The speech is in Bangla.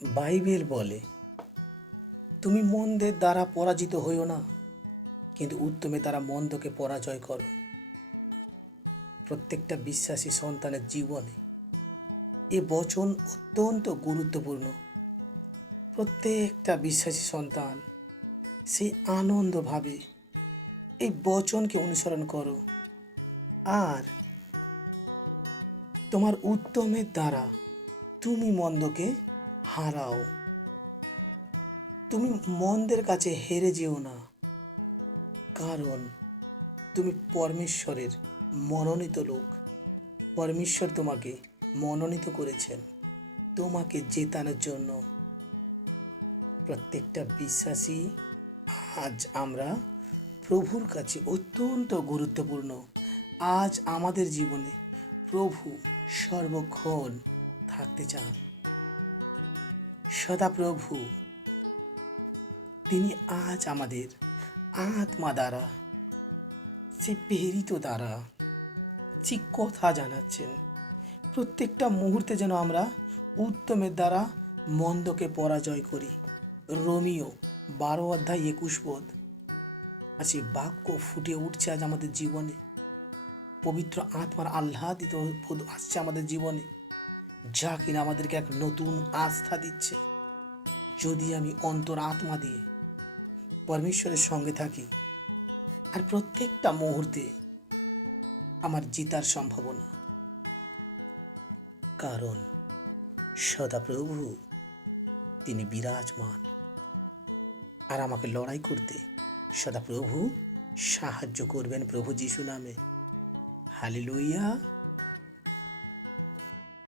বাইবেল বলে, তুমি মন্দের দ্বারা পরাজিত হইও না, কিন্তু উত্তমের দ্বারা মন্দকে পরাজয় করো। প্রত্যেকটা বিশ্বাসী সন্তানের জীবনে এ বচন অত্যন্ত গুরুত্বপূর্ণ। প্রত্যেকটা বিশ্বাসী সন্তান সে আনন্দভাবে এই বচনকে অনুসরণ করো, আর তোমার উত্তমের দ্বারা তুমি মন্দকে হারাও। তুমি মন্দের কাছে হেরে যেও না, কারণ তুমি পরমেশ্বরের মনোনীত লোক। পরমেশ্বর তোমাকে মনোনীত করেছেন তোমাকে জেতানোর জন্য। প্রত্যেকটা বিশ্বাসী আজ আমরা প্রভুর কাছে অত্যন্ত গুরুত্বপূর্ণ। আজ আমাদের জীবনে প্রভু সর্বক্ষণ থাকতে চান। সদাপ্রভু তিনি আজ আমাদের আত্মা দ্বারা, সে প্রেরিত দ্বারা যে কথা জানাচ্ছেন, প্রত্যেকটা মুহূর্তে যেন আমরা উত্তমের দ্বারা মন্দকে পরাজয় করি। রোমিও 12 অধ্যায় 21 পদ। আর সেই বাক্য ফুটে উঠছে আজ আমাদের জীবনে। পবিত্র আত্মার আহ্লাদিত বোধ আসছে আমাদের জীবনে, যা কিনা আমাদেরকে এক নতুন আস্থা দিচ্ছে। যদি আমি অন্তর আত্মা দিয়ে পরমেশ্বরের সঙ্গে থাকি, আর প্রত্যেকটা মুহূর্তে আমার জিতার সম্ভাবনা, কারণ সদাপ্রভু তিনি বিরাজমান, আর আমাকে লড়াই করতে সদাপ্রভু সাহায্য করবেন প্রভু যিশু নামে। হালেলুয়া।